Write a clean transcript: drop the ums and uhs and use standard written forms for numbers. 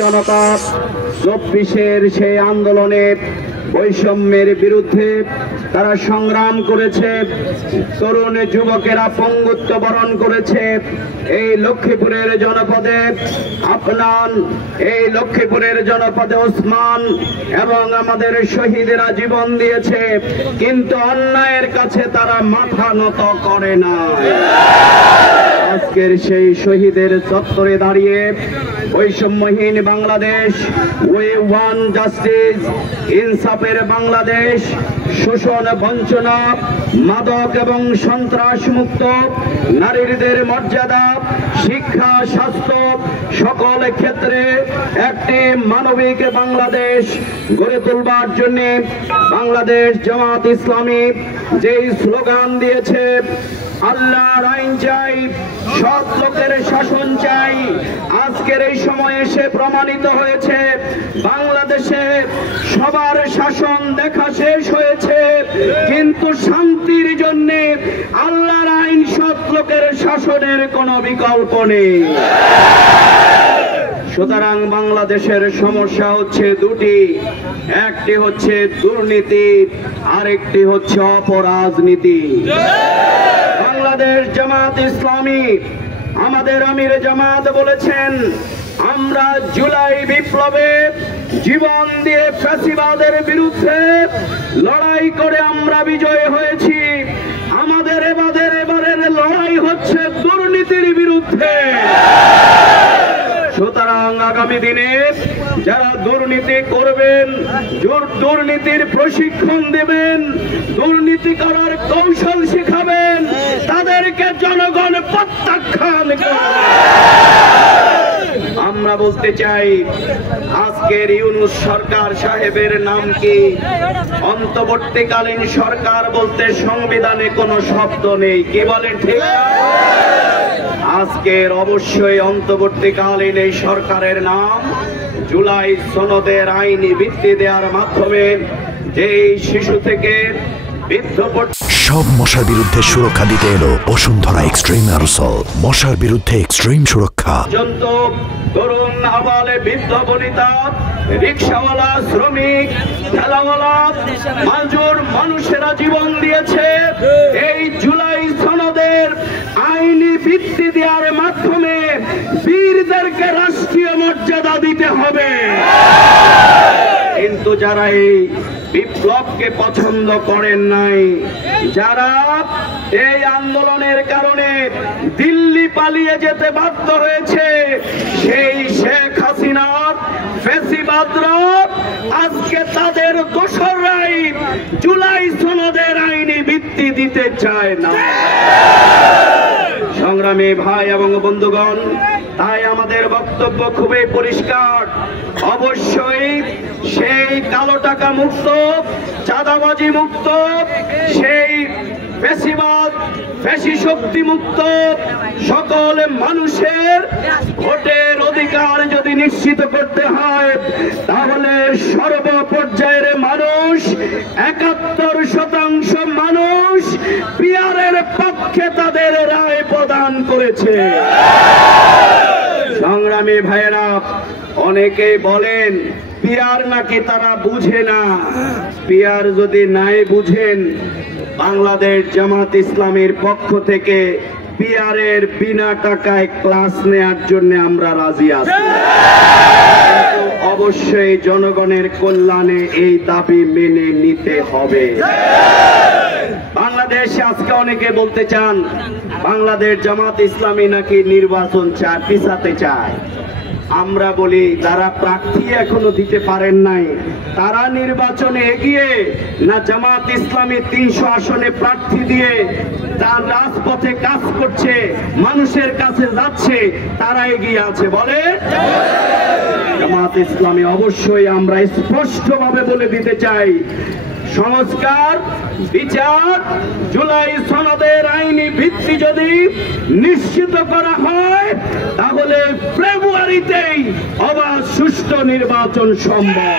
জনতা 24-এর সেই আন্দোলনে বৈষম্যের বিরুদ্ধে তারা সংগ্রাম করেছে। তরুণ যুবকেরা পঙ্গুত্ব বরণ করেছে। এই লক্ষ্মীপুরের জনপদে আপনার এই লক্ষ্মীপুরের জনপদে ওসমান এবং আমাদের শহীদেরা জীবন দিয়েছে, কিন্তু অন্যায়ের কাছে তারা মাথা নত করে না। আজকের সেই শহীদের চত্বরে দাঁড়িয়ে বৈষম্যহীন বাংলাদেশ, উই ওয়ান জাস্টিস, ইনসাফের বাংলাদেশ, শোষণ বঞ্চনা মাদক এবং সন্ত্রাস মুক্ত, নারীদের মর্যাদা, শিক্ষা, স্বাস্থ্য সকল ক্ষেত্রে একটি মানবিক বাংলাদেশ গড়ে তুলবার জন্য বাংলাদেশ জামাত ইসলামী যেই স্লোগান দিয়েছে, আল্লাহর আইন চাই, সৎ লোকের শাসন চাই, আজকের এই সময়ে এসে প্রমাণিত হয়েছে বাংলাদেশে সবার শাসন দেখা শেষ হয়েছে, কিন্তু শান্তির জন্য আল্লাহর আইন, সৎ লোকের শাসনের কোনো বিকল্প নেই। সুতরাং বাংলাদেশের সমস্যা হচ্ছে দুটি, একটি হচ্ছে দুর্নীতি, আরেকটি হচ্ছে অপরাজনীতি। বাংলাদেশ জামাত ইসলামী, আমাদের আমির জামাত বলেছেন, আমরা জুলাই বিপ্লবে জীবন দিয়ে ফ্যাসিবাদের বিরুদ্ধে লড়াই করে আমরা বিজয় হয়েছি। আমাদের এবারের লড়াই হচ্ছে দুর্নীতির বিরুদ্ধে। সুতরাং আগামী দিনে যারা দুর্নীতি করবেন, দুর্নীতির প্রশিক্ষণ দেবেন, দুর্নীতি করার কৌশল শিখাবেন, তাদেরকে জনগণ প্রত্যাখ্যান করবে। আমরা বলতে চাই, আজকের ইউনূস সরকার সাহেবের নাম কি? অন্তর্বর্তীকালীন সরকার বলতে সংবিধানে কোনো শব্দ নেই, কি বলেন ঠিক? আজকের অবশ্যই অন্তর্বর্তীকালীন এই সরকারের নাম জুলাই সনদের আইনি ভিত্তি দেওয়ার মাধ্যমে যেই শিশু থেকে বৃদ্ধ সব মশার বিরুদ্ধে সুরক্ষা দিতে এলো বসুন্ধরা এক্সট্রিম অ্যারোসল। মশার বিরুদ্ধে এক্সট্রিম সুরক্ষা। তরুণ আবালে বৃদ্ধ বনিতা, রিক্সাওয়ালা, শ্রমিক, ঠেলাওয়ালা, মাজুর মানুষেরা জীবন দিয়েছে। এই জুলাই সনদের আইনি ভিত্তি দেওয়ার মাধ্যমে বীরদেরকে রাষ্ট্রীয় মর্যাদা দিতে হবে। কিন্তু যারা এই বিপ্লবকে পছন্দ করেন নাই, যারা এই আন্দোলনের কারণে দিল্লি পালিয়ে যেতে বাধ্য হয়েছে, সেই শেখ হাসিনার ফ্যাসিবাদরা আজকে তাদের দোসররাই জুলাই সনদের আইনি ভিত্তি দিতে চায় না। সংগ্রামী ভাই এবং বন্ধুগণ, তাই আমাদের বক্তব্য খুবই পরিষ্কার। অবশ্যই সেই কালো টাকা মুক্ত, চাঁদাবাজি মুক্ত, সেই ফ্যাসিবাদ, ফ্যাসি শক্তি মুক্ত সকল মানুষের ভোটের অধিকার যদি নিশ্চিত করতে হয়, তাহলে সর্বপর্যায়ের মানুষ, 71% মানুষ পিয়ারের পক্ষে তাদের রায় প্রদান করেছে। সংগ্রামী ভাইয়েরা, অনেকেই বলেন পিয়ার নাকি তারা বুঝে না। পিয়ার যদি নাই বুঝেন, বাংলাদেশ জামাত ইসলামের পক্ষ থেকে পিয়ারের বিনা টাকায় ক্লাস নেয়ার জন্য আমরা রাজি আছি। অবশ্যই জনগণের কল্যাণে এই দাবি মেনে নিতে হবে। বাংলাদেশে আজকে অনেকে বলতে চান বাংলাদেশ জামাত ইসলামী নাকি নির্বাচন চায়, পিছাতে চায়। আমরা বলি, যারা প্রার্থী এখনো দিতে পারেন নাই, তারা নির্বাচনে এগিয়ে না জামাত ইসলামী 300 আসনে প্রার্থী দিয়ে তার রাজপথে কাজ করছে, মানুষের কাছে যাচ্ছে, তারা এগিয়ে আছে? বলে জামাত ইসলামী অবশ্যই আমরা স্পষ্টভাবে বলে দিতে চাই, সংস্কার, বিচার, জুলাই সনদের আইনি ভিত্তি যদি নিশ্চিত করা হয়, তাহলে ফেব্রুয়ারিতেই অবাধ সুষ্ঠু নির্বাচন সম্ভব।